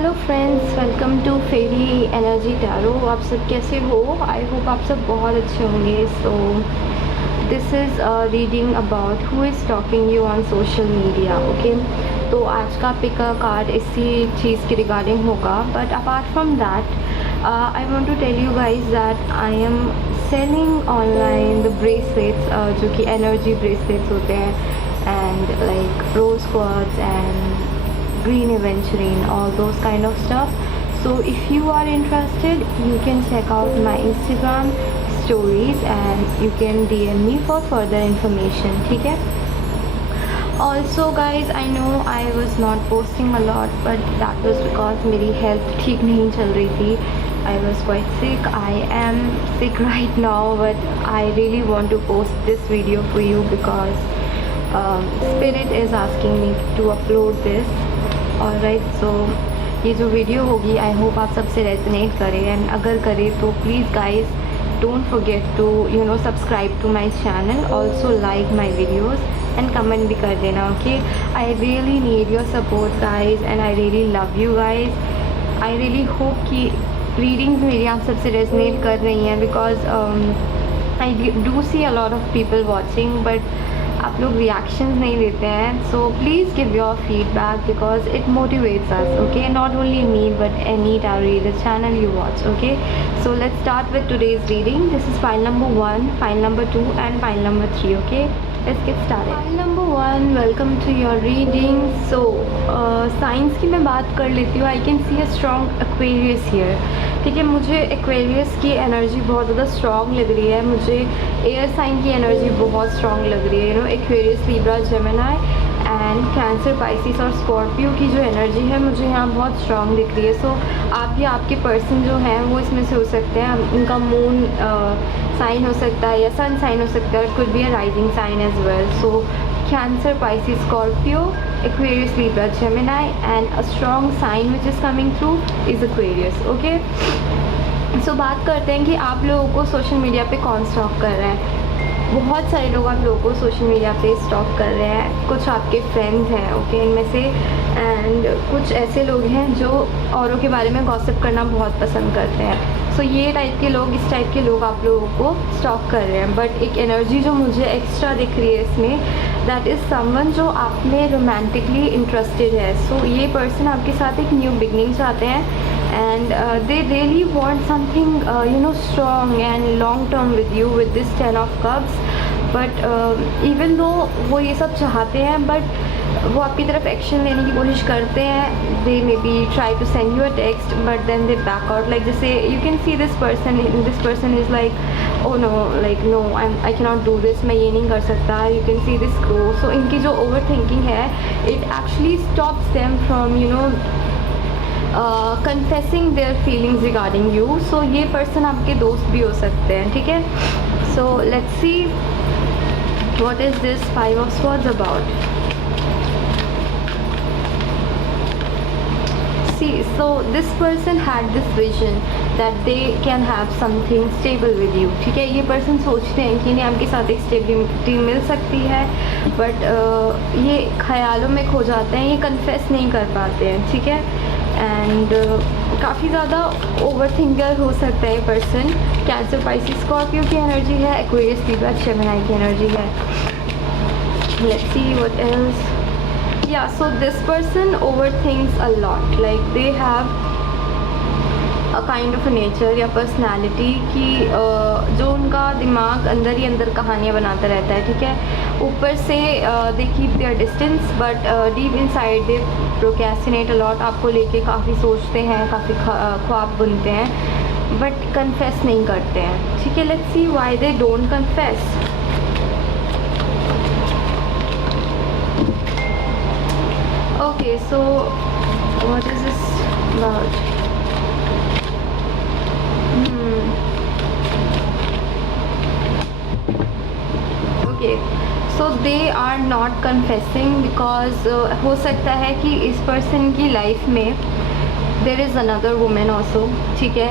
Hello friends, welcome to fairy energy tarot. आप सब कैसे हो? आई होप आप सब बहुत अच्छे होंगे। So this is reading about who is talking you on social media. Okay, तो आज का पिक कार्ड इसी चीज़ के रिगार्डिंग होगा। But apart from that I want to tell you guys that I am selling online the bracelets, जो कि energy bracelets होते हैं, and like rose quartz and green aventurine, all those kind of stuff. So if you are interested, you can check out my Instagram stories and you can DM me for further information. ठीक है? Also guys, I know I was not posting a lot, but that was because मेरी health ठीक नहीं चल रही थी. I was quite sick. I am sick right now, but I really want to post this video for you because Spirit is asking me to upload this. Alright, so ये जो video होगी आई hope आप सबसे resonate करें, and अगर करे तो please guys don't forget to subscribe to my channel, also like my videos and comment भी कर देना. Okay, I really need your support guys and I really love you guys. I really hope कि readings मेरी आप सबसे resonate कर रही हैं, because I do see a lot of people watching, but आप लोग रिएक्शंस नहीं देते हैं. So please give your feedback because it motivates us. Okay, not only me but any tarot reader channel you watch. Okay, so let's start with today's reading. This is pile number 1, pile number 2 and pile number 3. Okay, let's get started. Pile number 1, welcome to your reading. So science की मैं बात कर लेती हूँ. आई can see a strong Aquarius here. ठीक है, मुझे Aquarius की एनर्जी बहुत ज़्यादा स्ट्रॉन्ग लग रही है. मुझे एयर साइन की एनर्जी बहुत स्ट्रॉन्ग लग रही है. Aquarius, Libra, Gemini and cancer, Pisces और स्कॉर्पियो की जो एनर्जी है मुझे यहाँ बहुत स्ट्रॉन्ग दिख रही है. सो आप या आपके पर्सन जो हैं वो इसमें से हो सकते हैं. उनका मून साइन हो सकता है या सन साइन हो सकता है, और could be a rising sign as well. So Cancer, Pisces, Scorpio, Aquarius, Libra, Gemini, and a strong sign which is coming through is Aquarius. Okay, so बात करते हैं कि आप लोगों को सोशल मीडिया पे कौन स्टॉक कर रहा है. बहुत सारे लोग आप लोगों को सोशल मीडिया पे स्टॉक कर रहे हैं. कुछ आपके फ्रेंड्स हैं, ओके, इनमें से, एंड कुछ ऐसे लोग हैं जो औरों के बारे में गॉसिप करना बहुत पसंद करते हैं. सो ये टाइप के लोग, इस टाइप के लोग आप लोगों को स्टॉक कर रहे हैं. बट एक एनर्जी जो मुझे एक्स्ट्रा दिख रही है इसमें, दैट इज़ समवन जो आप में रोमांटिकली इंटरेस्टेड है. सो ये पर्सन आपके साथ एक न्यू बिगनिंग चाहते हैं, and they really want something strong and long term with you with this 10 of cups. but even though वो ये सब चाहते हैं, but वो आपकी तरफ एक्शन लेने की कोशिश करते हैं. they maybe try to send you a text but then they back out. like जैसे you can see this person is like, oh no, like no, I cannot do this, मैं ये नहीं कर सकता. you can see this grow. so इनकी जो over thinking है, it actually stops them from confessing their feelings regarding you. so ये person आपके दोस्त भी हो सकते हैं. ठीक है, so let's see what is this 5 of swords about. see, so this person had this vision that they can have something stable with you. ठीक है, ये person सोचते हैं कि नहीं आपके साथ एक स्टेबिलिटी मिल सकती है, बट ये ख्यालों में खो जाते हैं, ये कन्फेस नहीं कर पाते हैं. ठीक है, एंड काफ़ी ज़्यादा ओवर थिंकर हो सकता है ये पर्सन. कैंसर, पाइसिस, स्कॉर्पियो की एनर्जी है, एक्वेरियस, लिब्रा, जेमिनी की एनर्जी है. Let's see what else. Yeah so this person overthinks a lot. Like they have a kind of nature या पर्सनैलिटी की जो उनका दिमाग अंदर ही अंदर कहानियाँ बनाता रहता है. ठीक है, ऊपर से they keep their distance but deep inside they procrastinate a lot. आपको लेके काफ़ी सोचते हैं, काफ़ी ख्वाब बुनते हैं, बट कन्फेस नहीं करते हैं. ठीक है, let's see why they don't confess. Okay, so what is this about. Okay, so they are not confessing because हो सकता है कि इस पर्सन की लाइफ में there is another women also. ठीक है,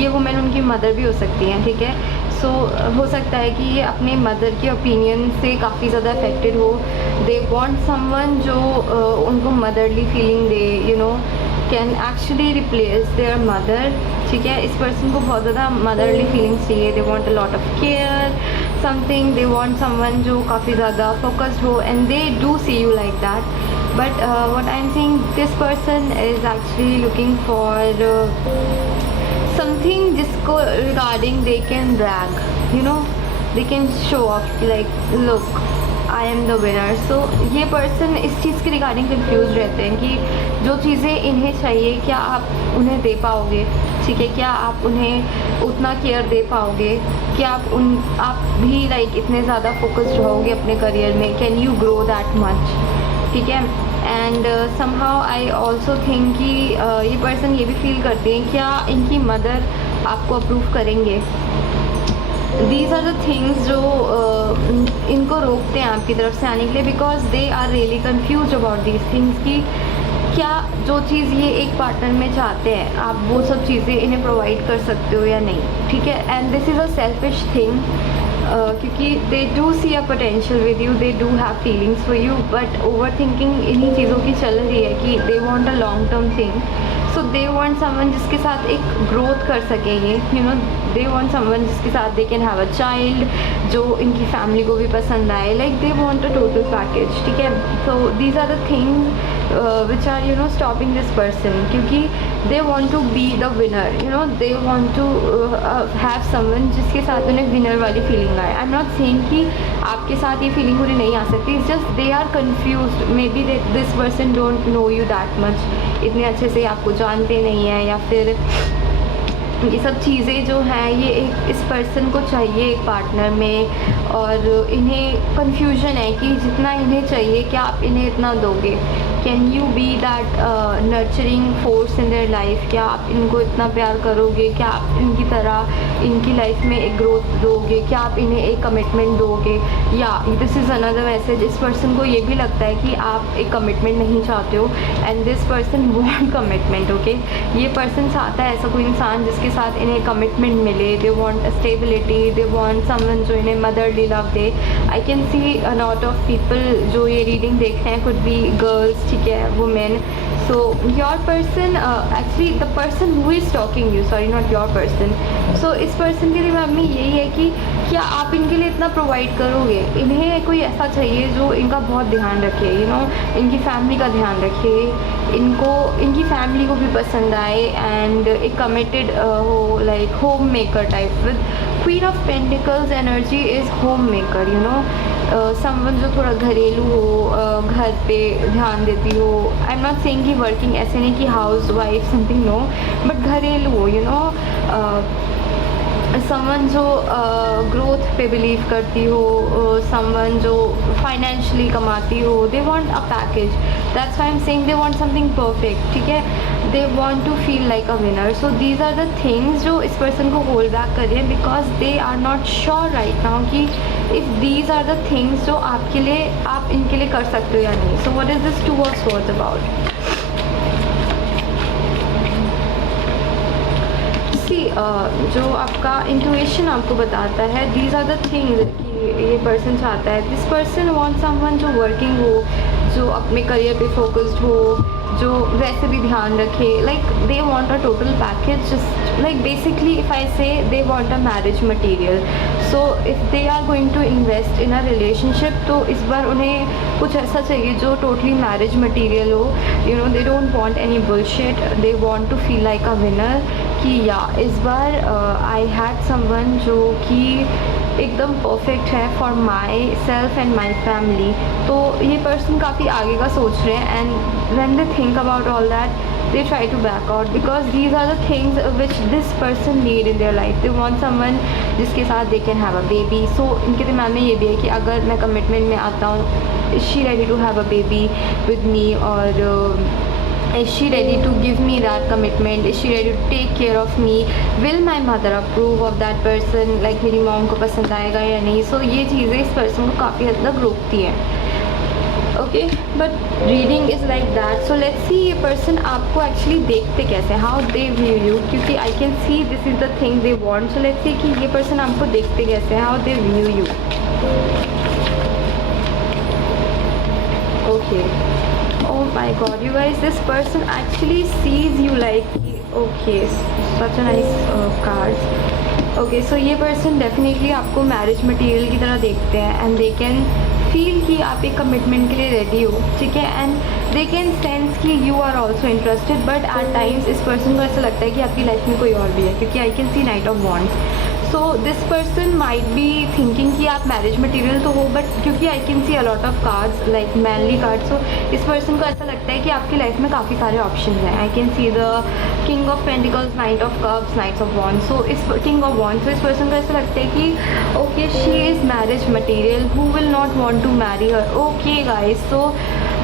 ये वुमेन उनकी मदर भी हो सकती हैं. ठीक है, सो हो सकता है कि ये अपने मदर के ओपिनियन से काफ़ी ज़्यादा अफेक्टेड हो. दे वांट समवन जो उनको motherly feeling they, can actually replace there mother, ठीक है। इस पर्सन को बहुत ज़्यादा मदरली फीलिंग्स चाहिए, they want a lot of care something, they want someone जो काफ़ी ज़्यादा फोकस्ड हो, and they do see you like that. But what I am saying, this person is actually looking for something जिसको regarding they can brag, you know, they can show off like look I am the winner. So ये person इस चीज़ के regarding confuse रहते हैं कि जो चीज़ें इन्हें चाहिए क्या आप उन्हें दे पाओगे, ठीक है, क्या आप उन्हें उतना केयर दे पाओगे, क्या आप भी लाइक इतने ज़्यादा फोकस्ड रहोगे अपने करियर में, can you grow that much, ठीक है। And somehow I also think कि ये पर्सन ये भी फील करते हैं क्या इनकी मदर आपको अप्रूव करेंगे। दीज आर द थिंग्स जो इनको रोकते हैं आपकी तरफ से आने के लिए, because they are really confuse about these things कि क्या जो चीज़ ये एक पार्टनर में चाहते हैं आप वो सब चीज़ें इन्हें प्रोवाइड कर सकते हो या नहीं, ठीक है। And this is a selfish thing, क्योंकि they do see a potential with you, they do have feelings for you, but over thinking इन्हीं चीज़ों की चल रही है कि they want a long term thing. So they want someone जिसके साथ एक ग्रोथ कर सकेंगे, you know, they want someone जिसके साथ they can have a child, जो इनकी फैमिली को भी पसंद आए, like they want a total package, ठीक है। So these are the things which are you know stopping this person, क्योंकि they want to be the winner, you know, they want to have someone जिसके साथ उन्हें winner वाली feeling आए। आई am not saying कि आपके साथ ये फीलिंग उन्हें नहीं आ सकती, it's just they are confuse, maybe this person don't know you that much, इतने अच्छे से आपको जानते नहीं हैं, या फिर ये सब चीज़ें जो हैं ये एक इस पर्सन को चाहिए एक पार्टनर में, और इन्हें कन्फ्यूजन है कि जितना इन्हें चाहिए क्या आप इन्हें इतना दोगे, can you be that nurturing force in their life, क्या आप इनको इतना प्यार करोगे, क्या आप इनकी तरह इनकी लाइफ में एक ग्रोथ दोगे, क्या आप इन्हें एक कमिटमेंट दोगे। या दिस इज़ अनदर मैसेज, इस पर्सन को ये भी लगता है कि आप एक कमिटमेंट नहीं चाहते हो, and this person want commitment, okay. ये पर्सन चाहता है ऐसा कोई इंसान जिसके साथ इन्हें कमिटमेंट मिले, they want stability, they want someone जो इन्हें motherly love they. I can see a lot of people जो ये रीडिंग देख रहे हैं, कुड बी गर्ल्स, ठीक है, women. So your person, actually the person who is talking you, sorry not your person. So इस पर्सन के दिमाग में यही है कि क्या आप इनके लिए इतना प्रोवाइड करोगे, इन्हें कोई ऐसा चाहिए जो इनका बहुत ध्यान रखे, यू नो, इनकी फैमिली का ध्यान रखे, इनको इनकी फैमिली को भी पसंद आए, एंड एक कमिटेड हो, like home maker type. With queen of pentacles energy is home maker, you know, someone जो थोड़ा घरेलू हो, घर पे ध्यान देती हो। आई एम नॉट सेइंग कि वर्किंग ऐसे नहीं कि housewife something, no, but घरेलू हो, यू नो, समवन जो ग्रोथ पे बिलीव करती हो, समवन जो फाइनेंशियली कमाती हो। They want a package, that's why I am saying they want something perfect, ठीक है। They want to feel like a winner. So these are the things जो इस पर्सन को होल्ड बैक कर रहे हैं, because they are not sure right now कि if these are the things जो आपके लिए आप इनके लिए कर सकते हो या नहीं। So what is this two of swords about? जो आपका इंट्यूशन आपको बताता है, दीज आर द थिंग्स कि ये पर्सन चाहता है, दिस पर्सन वांट समवन जो वर्किंग हो, जो अपने करियर पे फोकस्ड हो, जो वैसे भी ध्यान रखे, like they want a total package, just like basically if I say they want a marriage material. So if they are going to invest in a relationship, तो इस बार उन्हें कुछ ऐसा चाहिए जो टोटली मैरिज मटेरियल हो, you know, they don't want any bullshit, they want to feel like a winner कि या इस बार आई हैड समवन जो कि एकदम परफेक्ट है for my self and my family. तो ये पर्सन काफ़ी आगे का सोच रहे हैं, and when they think about all that they try to back out, because these are the things which this person need in their life. They want someone जिसके साथ they can have a baby. So इनके दिमाग में ये भी है कि अगर मैं कमिटमेंट में आता हूँ, is she ready to have a baby with me, और is she ready to give me that commitment, is she ready to take care of me, will my mother approve of that person, like मेरी mom को पसंद आएगा या नहीं। So ये चीज़ें इस पर्सन को काफ़ी हद तक रोकती हैं, okay. But reading is like that. So let's सी ये पर्सन आपको एक्चुअली देखते कैसे, हाउ दे व्यू यू, क्योंकि I can see this is the thing they want. So let's see कि ये पर्सन आपको देखते कैसे, how they view you, okay. Oh my god, you guys, this person actually sees you like, okay, such a nice cards. Okay so ये person definitely आपको marriage material की तरह देखते हैं एंड दे कैन फील कि आप एक commitment के लिए रेडी हो, ठीक है, एंड दे कैन सेंस कि you are also interested, but at times इस पर्सन को ऐसा लगता है कि आपकी लाइफ में कोई और भी है, क्योंकि I can see knight of wands. So this person might be thinking कि आप मैरिज मटेरियल तो हो, बट क्योंकि I can see a lot of cards like manly cards, so इस पर्सन को ऐसा लगता है कि आपकी लाइफ में काफ़ी सारे ऑप्शन हैं. I can see the king of pentacles, knight of cups, knights of wands, so इस किंग ऑफ वॉन्ड्स, तो इस पर्सन को ऐसा लगता है कि okay she is marriage material, who will not want to marry her. Okay guys, so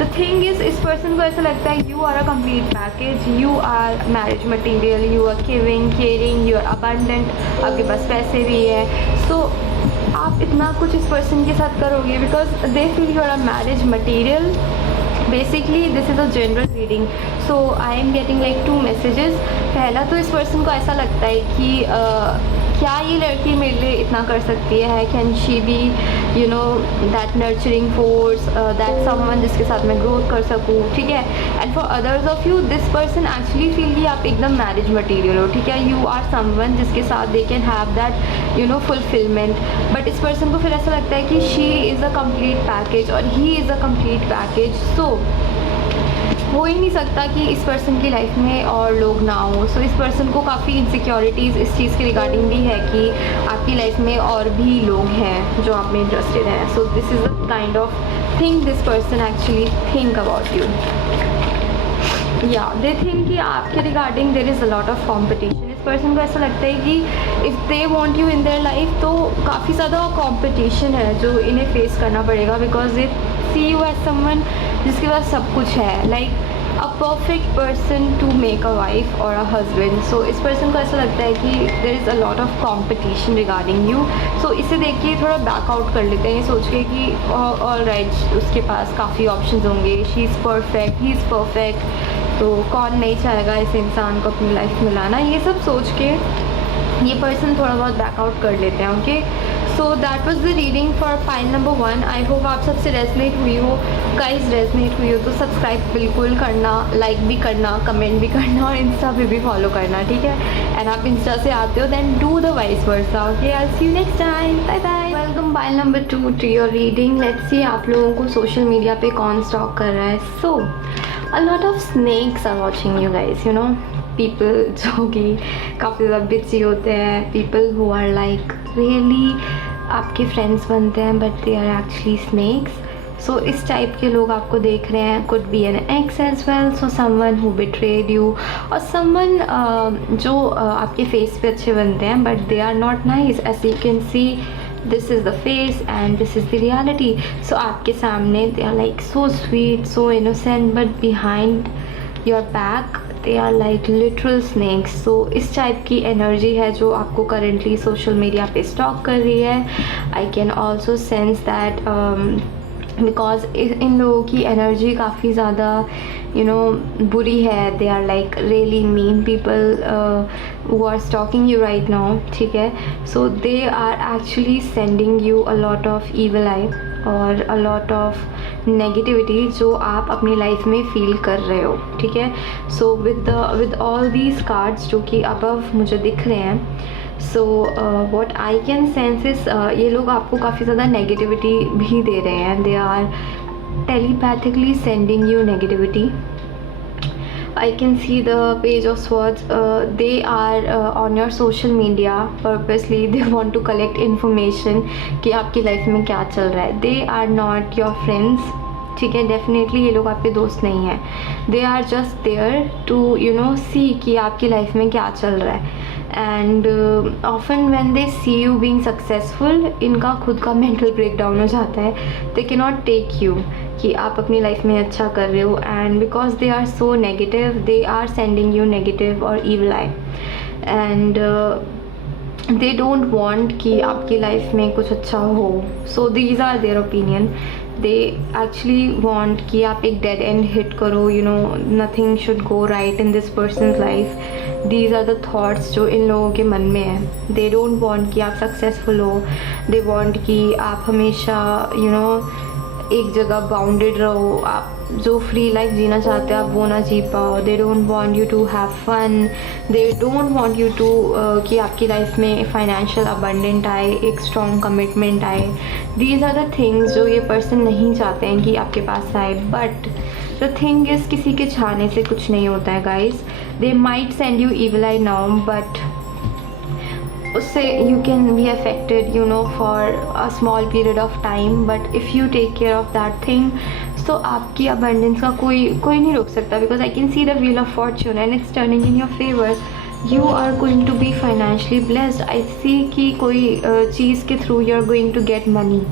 the thing is इस person को ऐसा लगता है you are a complete package, you are marriage material, you are giving, caring, you are abundant, आपके पास पैसे भी है. सो आप इतना कुछ इस पर्सन के साथ करोगे because they feel you are a marriage material. Basically this is a general reading, so I am getting like 2 messages. पहला तो इस पर्सन को ऐसा लगता है कि क्या ये लड़की मेरे लिए इतना कर सकती है, can she be you know that nurturing force, that someone जिसके साथ मैं ग्रोथ कर सकूँ, ठीक है. And for others of you this person actually feel कि आप एकदम मैरिज मटेरियल हो, ठीक है, यू आर समवन जिसके साथ they can have that you know fulfilment. But इस पर्सन को फिर ऐसा लगता है कि she is a complete package और he is a complete package. So हो ही नहीं सकता कि इस पर्सन की लाइफ में और लोग ना हो. सो इस पर्सन को काफ़ी इनसिक्योरिटीज़ इस चीज़ के रिगार्डिंग भी है कि आपकी लाइफ में और भी लोग हैं जो आप में इंटरेस्टेड हैं. So this is the kind of thing this person actually think about you. या दे थिंक कि आपके regarding there is a lot of competition. इस पर्सन को ऐसा लगता है कि if they want you in their life तो काफ़ी ज़्यादा कॉम्पिटिशन है जो इन्हें फेस करना पड़ेगा, because they see you as someone जिसके पास सब कुछ है, like a perfect person to make a wife और अ हस्बैंड. सो इस पर्सन को ऐसा लगता है कि there is a lot of competition regarding you. So इसे देख के थोड़ा बैकआउट कर लेते हैं, सोच के कि ऑल राइट उसके पास काफ़ी ऑप्शन होंगे, she is perfect, he is perfect, तो कौन नहीं चाहेगा इस इंसान को अपनी लाइफ में लाना. ये सब सोच के ये पर्सन थोड़ा बहुत बैकआउट कर लेते हैं. Okay, so that was the reading for pile number 1. I hope आप सबसे रेजनेट हुई हो. गाइस रेजनेट हुई हो तो सब्सक्राइब बिल्कुल करना, लाइक भी करना, कमेंट भी करना और इंस्टा पे भी फॉलो करना, ठीक है. एंड आप इंस्टा से आते हो then do the vice versa. Okay, I see you next time. Bye bye. Welcome pile number 2 to your reading. Let's see आप लोगों को सोशल मीडिया पे कौन स्टॉक कर रहा है. सो a lot of snakes are watching you guys, you know, people जो कि काफ़ी ज़्यादा बिजी होते हैं, people who are like really आपके फ्रेंड्स बनते हैं but they are actually snakes. So इस टाइप के लोग आपको देख रहे हैं. Could be an ex as well, so someone who betrayed you, और समवन जो आपके फेस पे अच्छे बनते हैं but they are not nice. As you can see this is the face and this is the reality. So आपके सामने they are like so sweet, so innocent, but behind your back they are like literal snakes. So इस type की energy है जो आपको currently social media पे stalk कर रही है. I can also sense that because इन लोगों की एनर्जी काफ़ी ज़्यादा यू नो बुरी है. They are like really mean people who are stalking you right now, ठीक है. So they are actually sending you a lot of evil eye और अ लॉट ऑफ नेगेटिविटी जो आप अपनी लाइफ में फील कर रहे हो, ठीक है. So with all these cards जो कि अबव मुझे दिख रहे हैं, so what I can sense is ये लोग आपको काफ़ी ज़्यादा नेगेटिविटी भी दे रहे हैं. They are telepathically sending you negativity. I can see the page of swords. They are on your social media purposely. They want to collect information कि आपकी लाइफ में क्या चल रहा है. They are not your friends, ठीक है. Definitely ये लोग आपके दोस्त नहीं हैं. They are just there to you know see कि आपकी लाइफ में क्या चल रहा है. And often when they see you being successful, इनका खुद का मेंटल ब्रेकडाउन हो जाता है. They can not take you कि आप अपनी लाइफ में अच्छा कर रहे हो. And because they are so negative, they are sending you negative और evil eye. And they don't want कि आपकी लाइफ में कुछ अच्छा हो. So these are their opinion. They actually want कि आप एक डेड एंड हिट करो. You know nothing should go right in this person's life. These are the thoughts जो इन लोगों के मन में है. दे डोंट वांट कि आप सक्सेसफुल हो. दे वांट कि आप हमेशा यू नो एक जगह बाउंडेड रहो. आप जो फ्री लाइफ जीना चाहते हो आप वो ना जी पाओ. They don't want you to have fun. They don't want you to कि आपकी लाइफ में फाइनेंशियल अबंडेंट आए, एक स्ट्रॉन्ग कमिटमेंट आए. दीज आर द थिंग्स जो ये पर्सन नहीं चाहते हैं कि आपके पास आए. बट द थिंग इज़ किसी के चाहने से कुछ नहीं होता है guys. They might send you evil eye now, but उससे you can be affected for a small period of time. But if you take care of that thing, तो आपकी अबंडेंस का कोई नहीं रोक सकता. Because I can see the wheel of fortune and it's turning in your favour. You are going to be financially blessed. I see कि कोई चीज़ के through you are going to get money.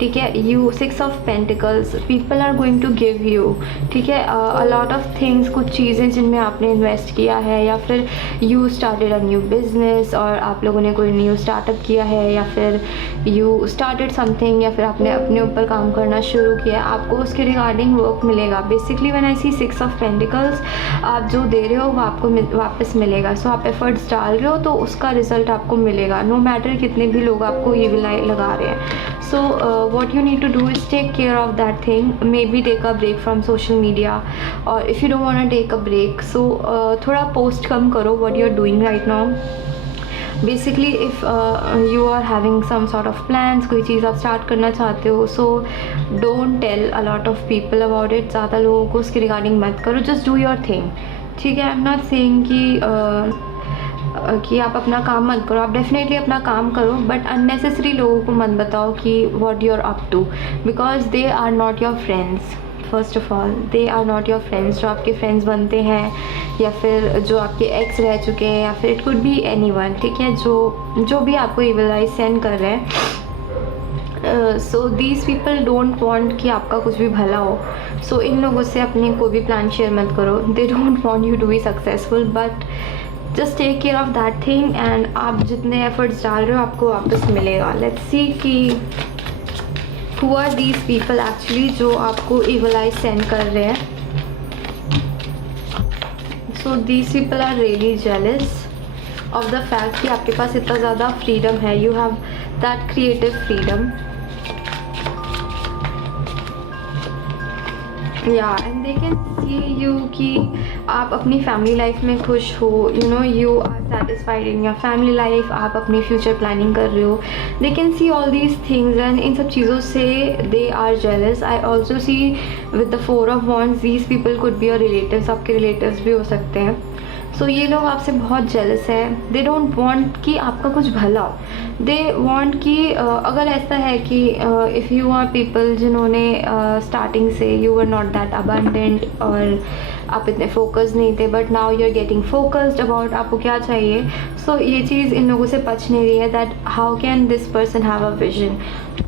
ठीक है, you 6 of pentacles, people are going to give you. ठीक है, अ lot of things, कुछ चीज़ें जिनमें आपने इन्वेस्ट किया है, या फिर you started a new business, और आप लोगों ने कोई न्यू स्टार्टअप किया है, या फिर यू स्टार्टेड समथिंग, या फिर आपने अपने ऊपर काम करना शुरू किया. आपको उसके रिगार्डिंग वर्क मिलेगा. Basically when I see 6 of pentacles, आप जो दे रहे हो वो आपको वापस मिलेगा. सो आप एफर्ट्स डाल रहे हो तो उसका रिजल्ट आपको मिलेगा, नो मैटर कितने भी लोग आपको ये विलाई लगा रहे हैं. So what you need to do is take care of that thing. Maybe take a break from social media, or if you don't want to take a break, so थोड़ा post कम करो what you're doing right now. Basically if you are having some sort of plans, कोई चीज़ आप start करना चाहते हो, so don't tell a lot of people about it. ज़्यादा लोगों को उसके regarding मत करो. Just do your thing. ठीक है, I'm not saying कि आप अपना काम मत करो. आप डेफिनेटली अपना काम करो, बट अननेसेसरी लोगों को मत बताओ कि what you are up to, because they are not your friends. First of all they are not your friends. जो आपके फ्रेंड्स बनते हैं, या फिर जो आपके एक्स रह चुके हैं, या फिर इट कुड बी एनीवन. ठीक है, जो भी आपको इविल आई सेंड कर रहे हैं, so these people don't want कि आपका कुछ भी भला हो. सो इन लोगों से अपने कोई भी प्लान शेयर मत करो. They don't want you to be successful, but just take care of that thing. And आप जितने एफर्ट्स डाल रहे हो आपको वापस मिलेगा. लेट्स सी कि who are these people actually जो आपको इविल आई सेंड कर रहे हैं. So these people are really jealous of the fact कि आपके पास इतना ज़्यादा फ्रीडम है. You have that creative freedom. Yeah and they can see you कि आप अपनी फैमिली लाइफ में खुश हो. You are satisfied in your family life. आप अपनी फ्यूचर प्लानिंग कर रहे हो. They can see all these things, and इन सब चीज़ों से they are jealous. I also see with the 4 of wands, these people could be your relatives. आपके रिलेटिव्स भी हो सकते हैं. सो ये लोग आपसे बहुत जेलस है. दे डोंट वांट कि आपका कुछ भला हो. दे वांट कि अगर ऐसा है कि इफ़ यू आर पीपल जिन्होंने स्टार्टिंग से you were not that abundant, और आप इतने फोकस नहीं थे, but now you are getting focused about आपको क्या चाहिए. सो ये चीज़ इन लोगों से पच नहीं रही है. That how can this person have a vision.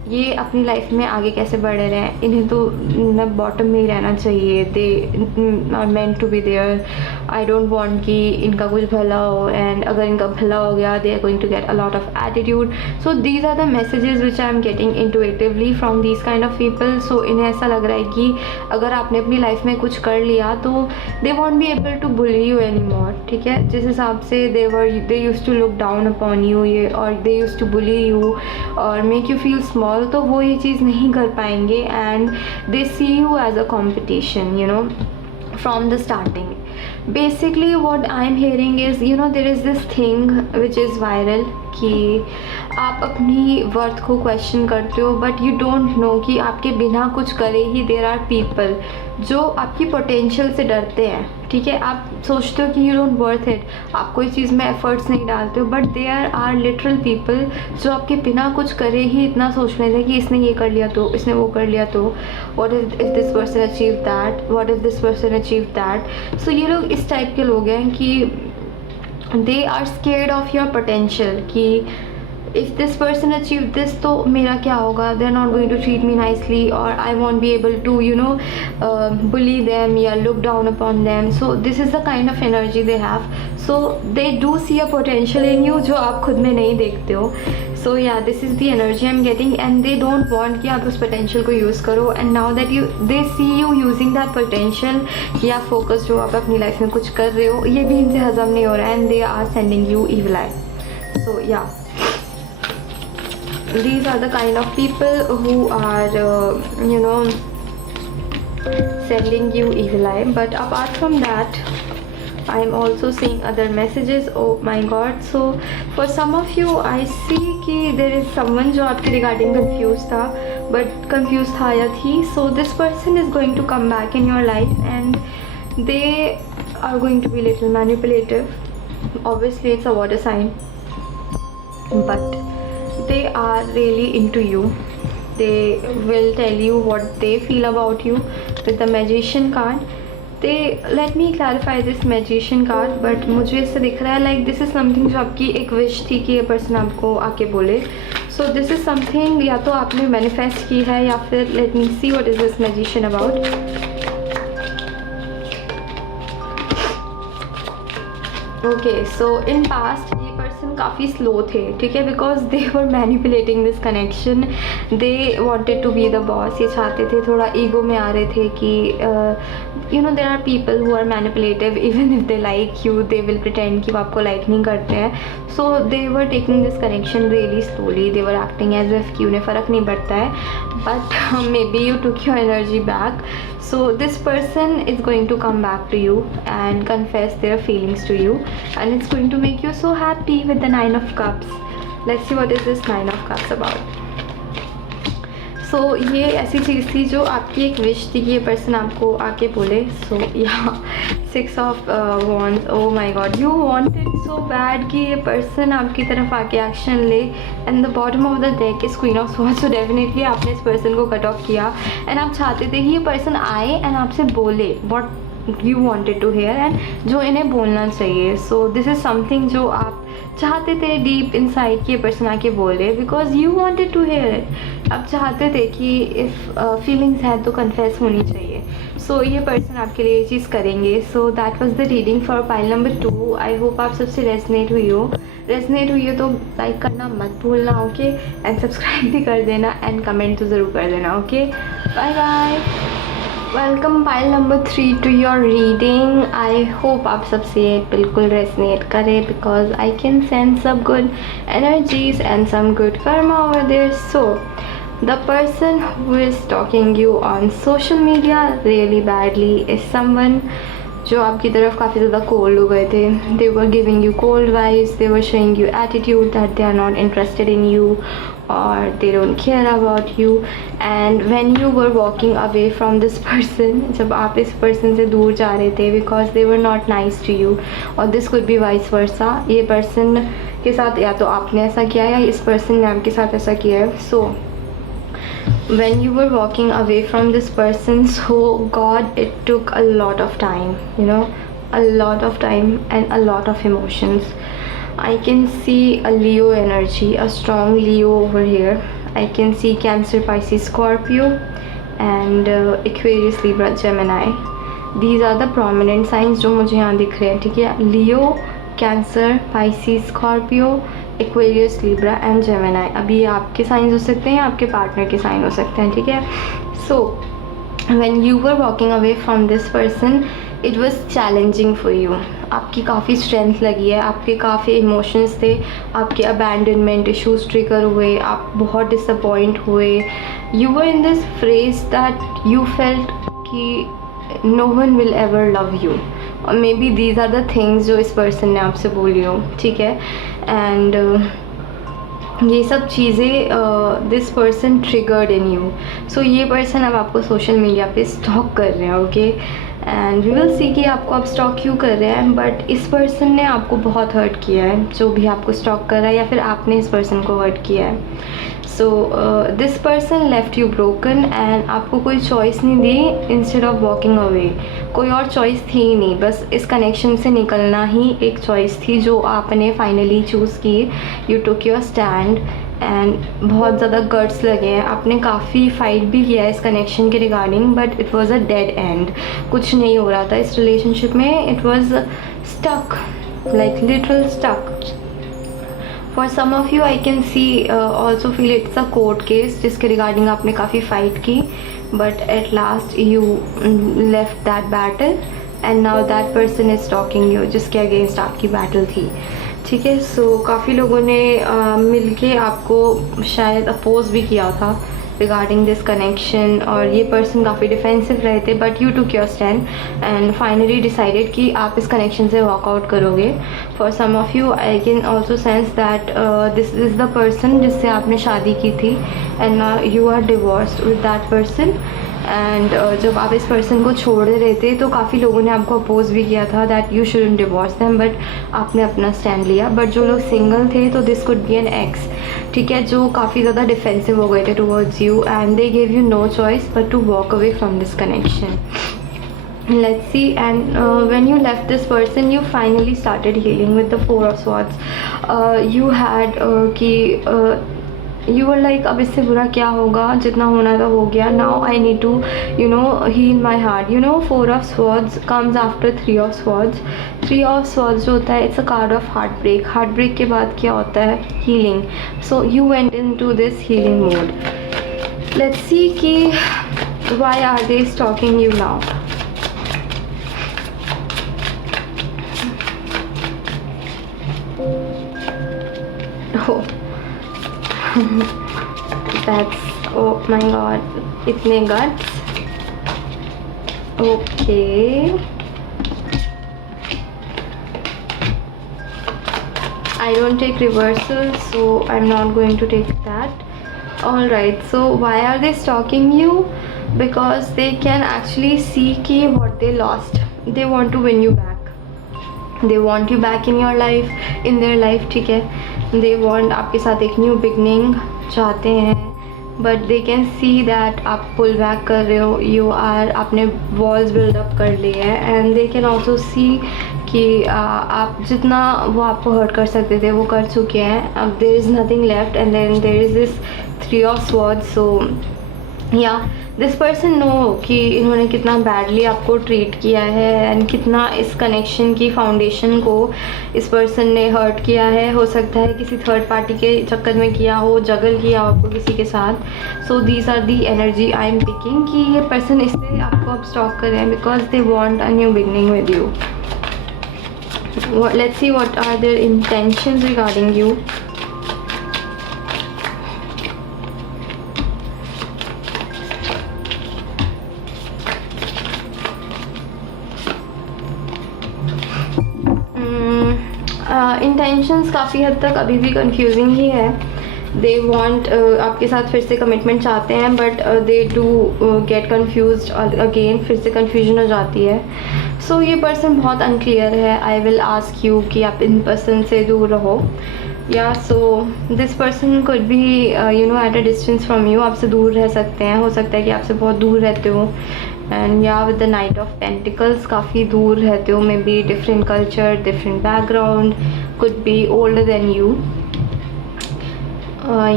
ये अपनी लाइफ में आगे कैसे बढ़ रहे हैं. इन्हें तो न बॉटम में ही रहना चाहिए. They are meant to be there. I don't want कि इनका कुछ भला हो, एंड अगर इनका भला हो गया they are going to get a lot of attitude. So these are the messages which I am getting intuitively from these kind of people. So इन्हें ऐसा लग रहा है कि अगर आपने अपनी लाइफ में कुछ कर लिया तो they won't be able to bully you any more. ठीक है, जिस हिसाब से they use to look down upon you, और they use to bully you और मेक यू फील स्मॉल, तो वो ये चीज़ नहीं कर पाएंगे. And they see you as a competition from the starting. Basically what I'm hearing is there is this thing which is viral कि आप अपनी वर्थ को क्वेश्चन करते हो, बट यू डोंट नो कि आपके बिना कुछ करे ही देर आर पीपल जो आपकी पोटेंशियल से डरते हैं. ठीक है, आप सोचते हो कि यू डोंट वर्थ इट, आप कोई चीज़ में एफर्ट्स नहीं डालते हो, but there are literal people जो आपके बिना कुछ करे ही इतना सोच रहे थे कि इसने ये कर लिया तो, इसने वो कर लिया तो, what if this person achieve that, what if this person achieve that. So ये लोग इस टाइप के लोग हैं कि they are scared of your potential कि if this person achieved this तो मेरा क्या होगा. they are not going to treat me nicely, or I won't be able to bully them या look down upon them. So this is the kind of energy they have. So they do see a potential in you जो आप खुद में नहीं देखते हो. So yeah, this is the energy I'm getting, and they don't want कि आप उस potential को use करो. And now that they see you using that potential कि आप focus जो आप अपनी life में कुछ कर रहे हो, ये भी इनसे हजम नहीं हो रहा है, and they are sending you evil eye. So yeah, these are the kind of people who are sending you evil eye. But apart from that, I am also seeing other messages. Oh my god. So for some of you I see कि there is someone जो आपके regarding confused था, but confused था या थी. So this person is going to come back in your life and they are going to be little manipulative. Obviously it's a water sign, but they are really into you. They will tell you what they feel about you with the magician card. They let me clarify this magician card, but मुझे इससे दिख रहा है like this is something जो आपकी एक wish थी कि ये person आपको आके बोले. So this is something या तो आपने manifest की है या फिर let me see what is this magician about. Okay, so in past ये person काफ़ी slow थे, ठीक है, because they were manipulating this connection. They wanted to be the boss. ये चाहते थे, थोड़ा ego में आ रहे थे कि you know there are people who are manipulative. Even if they like you, they will pretend कि वो आपको like नहीं करते हैं. So they were taking this connection really slowly. They were acting as if कि उन्हें फ़र्क नहीं पड़ता है. But maybe you took your energy back. So this person is going to come back to you and confess their feelings to you, and it's going to make you so happy with the 9 of Cups. Let's see what is this 9 of Cups about. So ये ऐसी चीज़ थी जो आपकी एक wish थी कि ये person आपको आके बोले. So yeah, 6 of Wands. Oh my God, you wanted so bad कि ये पर्सन आपकी तरफ आके एक्शन ले. And the bottom of the deck is Queen of Swords. So definitely आपने इस पर्सन को कट ऑफ किया and आप चाहते थे कि ये पर्सन आए and आपसे बोले what you wanted to hear and जो इन्हें बोलना चाहिए. So this is something जो आप चाहते थे डीप इनसाइड कि ये पर्सन आके बोले because you wanted to hear it. आप चाहते थे कि इफ़ फीलिंग्स है तो कन्फेस होनी चाहिए. सो ये पर्सन आपके लिए ये चीज़ करेंगे. So that was the reading for pile number 2. I hope आप सबसे रेजनेट हुई हो. रेजनेट हुई हो तो लाइक करना मत भूलना, ओके, एंड सब्सक्राइब भी कर देना एंड कमेंट तो ज़रूर कर देना, okay. Bye bye. Welcome pile number 3 to your reading. I hope आप सबसे बिल्कुल रेजनेट करे because I can sense some good energies and some good karma over there. So the person who is stalking you on social media really badly is someone जो आपकी तरफ काफ़ी ज़्यादा cold हो गए थे. They were giving you cold vibes. They were showing you attitude that they are not interested in you or they don't care about you. And when you were walking away from this person, जब आप इस person से दूर जा रहे थे because they were not nice to you, or this could be vice versa. ये person के साथ या तो आपने ऐसा किया या इस person ने आपके साथ ऐसा किया है. So when you were walking away from this person, so God, it took a lot of time, you know, a lot of time and a lot of emotions. I can see a Leo energy, a strong Leo over here. I can see Cancer, Pisces, Scorpio and Aquarius, Libra, Gemini. These are the prominent signs जो मुझे यहाँ दिख रहे हैं, ठीक है. Leo, Cancer, Pisces, Scorpio, Aquarius, Libra and Gemini. अभी आपके साइंस हो सकते हैं, आपके पार्टनर के साइन हो सकते हैं, ठीक है. So when you were walking away from this person, it was challenging for you. आपकी काफ़ी स्ट्रेंथ लगी है, आपके काफ़ी इमोशंस थे, आपके अबैंडनमेंट इश्यूज ट्रिगर हुए, आप बहुत डिसअपॉइंट हुए. You were in this phrase that you felt कि no one will ever love you, और may be these are the things जो इस पर्सन ने आपसे बोली हो, ठीक है. एंड ये सब चीज़ें this person triggered in you. So ये पर्सन अब आपको सोशल मीडिया पे स्टॉक कर रहे हैं, okay. And we will see कि आपको आप स्टॉक क्यों कर रहे हैं. बट इस पर्सन ने आपको बहुत हर्ट किया है, जो भी आपको स्टॉक कर रहा है, या फिर आपने इस पर्सन को हर्ट किया है. सो this person left you broken and आपको कोई चॉइस नहीं दी. इंस्टेड ऑफ वॉकिंग अवे, कोई और चॉइस थी ही नहीं, बस इस कनेक्शन से निकलना ही एक चॉइस थी जो आपने फाइनली चूज़ की. You took your stand and बहुत ज़्यादा गट्स लगे हैं. आपने काफ़ी फाइट भी किया है इस कनेक्शन के regarding, but it was a dead end. कुछ नहीं हो रहा था इस रिलेशनशिप में. It was stuck, like literal stuck. For some of you I can see also feel it's a court case जिसके रिगार्डिंग आपने काफ़ी फ़ाइट की, but at last you left that battle and now that person is talking you, जिसके against आपकी battle थी, ठीक है. सो काफ़ी लोगों ने मिलके आपको शायद अपोज भी किया था, रिगार्डिंग दिस कनेक्शन, और ये पर्सन काफ़ी डिफेंसिव रहे थे, but you took your stand and finally decided कि आप इस कनेक्शन से वॉकआउट करोगे. For some of you I can also sense that this is the person जिससे आपने शादी की थी and now you are divorced with that person. And जब आप इस पर्सन को छोड़ रहे थे तो काफ़ी लोगों ने आपको अपोज भी किया था that you shouldn't divorce them, but आपने अपना स्टैंड लिया. बट जो लोग सिंगल थे तो this could be an ex, ठीक है, जो काफ़ी ज़्यादा डिफेंसिव हो गए थे towards you and they gave you no choice but to walk away from this connection. Let's see, and when you left this person you finally started healing with the Four of Swords. You had you were like अब इससे बुरा क्या होगा, जितना होना था हो गया. Now I need to heal my heart. Four of Swords comes after Three of Swords. Three of Swords जो होता है it's a card of heartbreak. Heartbreak के बाद क्या होता है, healing. So you went into this healing mode. Let's see कि why are they stalking you now. Oh. That's, oh my god, itne guts. Okay, I don't take reversals, so I'm not going to take that. Alright, so why are they stalking you? Because they can actually see ki what they lost. They want to win you back. They want you back in your life, in their life, ठीक है. They want आपके साथ एक new beginning चाहते हैं, but they can see that आप pull back कर रहे हो, यू आर, आपने वॉल्स बिल्डअप कर लिए हैं and they can also see कि आप जितना वो आपको हर्ट कर सकते थे वो कर चुके हैं. अब there is nothing left and then there is this three of swords. So yeah this person no कि इन्होंने कितना बैडली आपको ट्रीट किया है एंड कितना इस कनेक्शन की फाउंडेशन को इस पर्सन ने हर्ट किया है. हो सकता है किसी थर्ड पार्टी के चक्कर में किया हो, जगल किया हो आपको किसी के साथ. So these are the energy I am picking कि ये पर्सन इसलिए आपको अब स्टॉक कर रहे हैं because they want a new beginning with you. Let's see what are their intentions regarding you. Intentions काफ़ी हद तक अभी भी कंफ्यूजिंग ही है. दे वांट आपके साथ फिर से कमिटमेंट चाहते हैं, but they do get confused again, फिर से कंफ्यूजन हो जाती है. सो ये पर्सन बहुत अनक्लियर है. आई विल आस्क यू कि आप इन पर्सन से दूर रहो. या so this person could be at a distance from you, आपसे दूर रह सकते हैं. हो सकता है कि आपसे बहुत दूर रहते हो. And yeah with the knight of pentacles काफ़ी दूर रहते हो, maybe different culture, different background, could be older than you.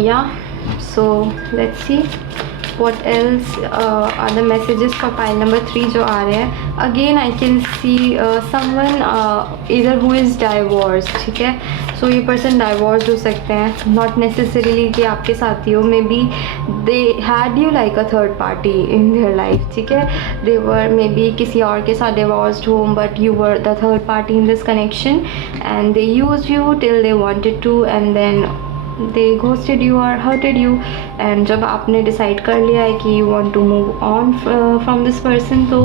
Yeah so let's see what else are the messages for pile number 3 जो आ रहे हैं. Again I can C someone either who is divorced, ठीक है. सो ये person divorce हो सकते हैं, not necessarily कि आपके साथ ही हो. May be they had you like a third party in their life, ठीक है. दे वर मे बी किसी और के साथ डिवोर्स्ड हो, but you were the third party in this connection and they use you till they wanted to and then they ghosted you or hurted you. and जब आपने decide कर लिया है कि you want to move on from this person, तो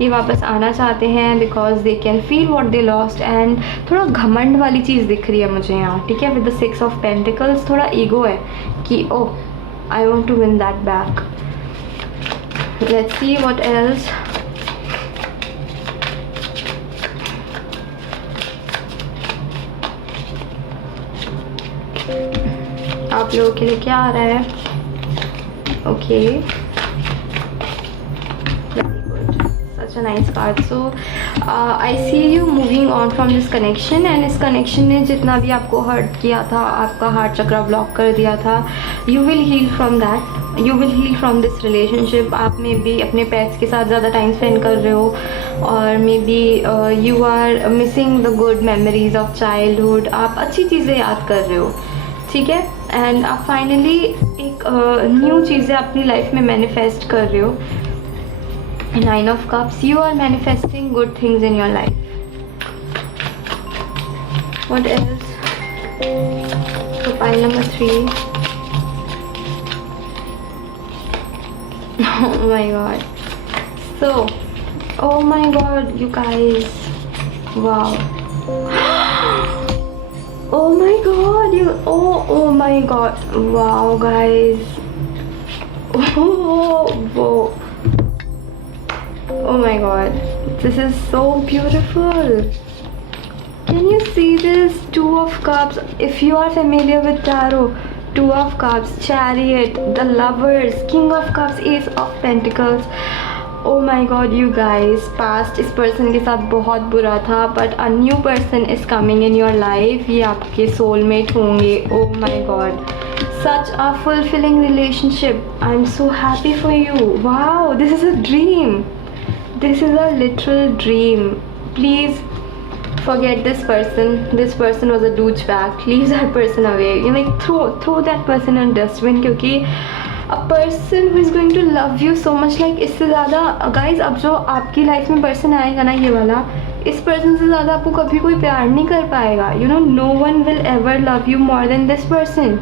ये वापस आना चाहते हैं because they can feel what they lost. and थोड़ा घमंड वाली चीज़ दिख रही है मुझे यहाँ, ठीक है. with the Six of Pentacles थोड़ा ईगो है कि oh I want to win that back. let's see what else. आप लोगों के लिए क्या आ रहा है? Okay, such a nice card. So I see you moving on from this connection and इस कनेक्शन ने जितना भी आपको हर्ट किया था, आपका हार्ट चक्रा ब्लॉक कर दिया था, you will heal from that. You will heal from this relationship. आप मे बी अपने पेट्स के साथ ज़्यादा टाइम स्पेंड कर रहे हो, और मे be you are missing the good memories of childhood. आप अच्छी चीज़ें याद कर रहे हो, ठीक है. एंड आप फाइनली एक न्यू चीज़ें अपनी लाइफ में मैनिफेस्ट कर रहे हो. Nine of cups, you are manifesting good things in your life. What else? तो pile number 3. Oh my god. So, oh my god, you guys. Wow. Oh my god, oh my god. Wow, guys. Oh, whoa. Oh my god. This is so beautiful. Can you see this? Two of Cups. If you are familiar with tarot, Two of Cups, Chariot, the Lovers, King of Cups, Ace of Pentacles. Oh my god, you guys, past इस person के साथ बहुत बुरा था, but a new person is coming in your life. ये आपके soulmate होंगे. Oh my god, such a fulfilling relationship. I'm so happy for you. Wow, this is a dream. This is a literal dream. Please forget this person. This person was a douchebag. Leave that person away. You like throw that person in dustbin, क्योंकि a person who is going to love you so much, like इससे ज़्यादा guys, अब जो आपकी life में person आएगा ना, ये वाला, इस पर्सन से ज़्यादा आपको कभी कोई प्यार नहीं कर पाएगा. You know, no one will ever love you more than this person.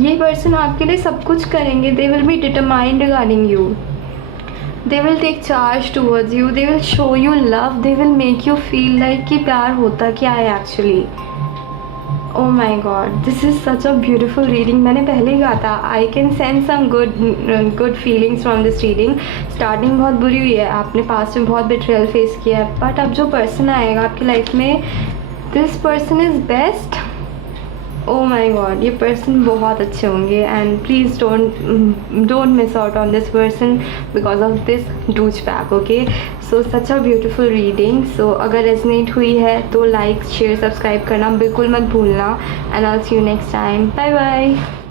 ये पर्सन आपके लिए सब कुछ करेंगे. They will be determined regarding you. They will take charge towards you. They will show you love. They will make you feel like कि प्यार होता क्या है actually. Oh my god, this is such a beautiful reading. मैंने पहले ही कहा था, I can sense some good feelings from this reading. Starting बहुत बुरी हुई है, आपने past में बहुत betrayal face किया है, but अब जो person आएगा आपकी life में, this person is best. Oh my god, ये person बहुत अच्छे होंगे, and please don't miss out on this person because of this douchebag. Okay, so such a beautiful reading. So अगर resonate हुई है तो like, share, subscribe करना बिल्कुल मत भूलना, and I'll see you next time. Bye bye.